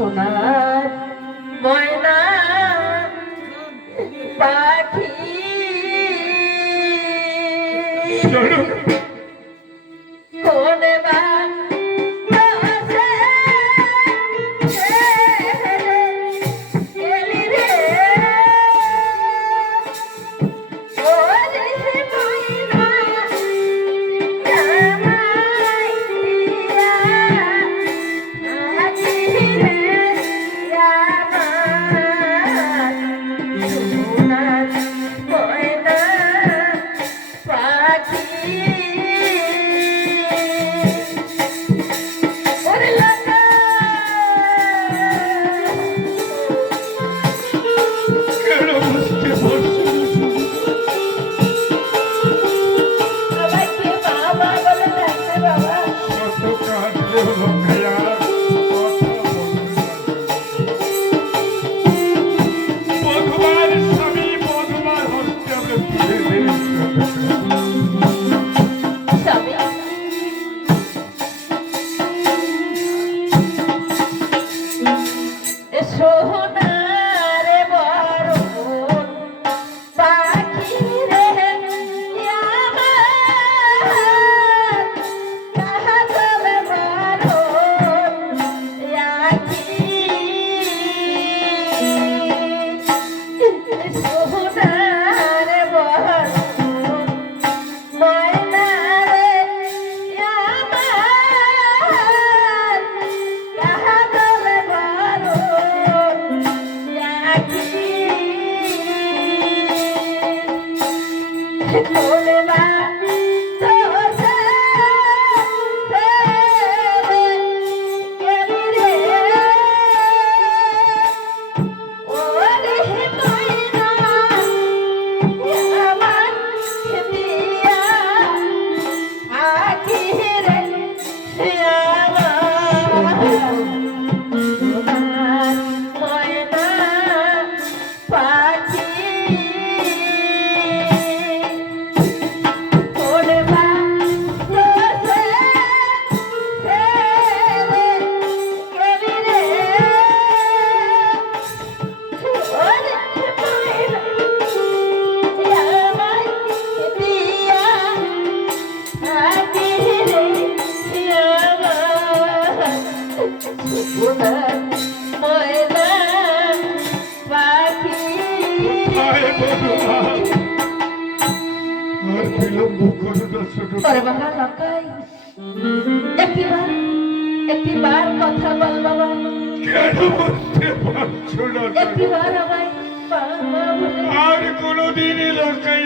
好难闻 মনে না। তোরে বাবা লকাই একবার একবার কথা বল বাবা কেন বলতে পারছ না। আর কোনোদিনই লকাই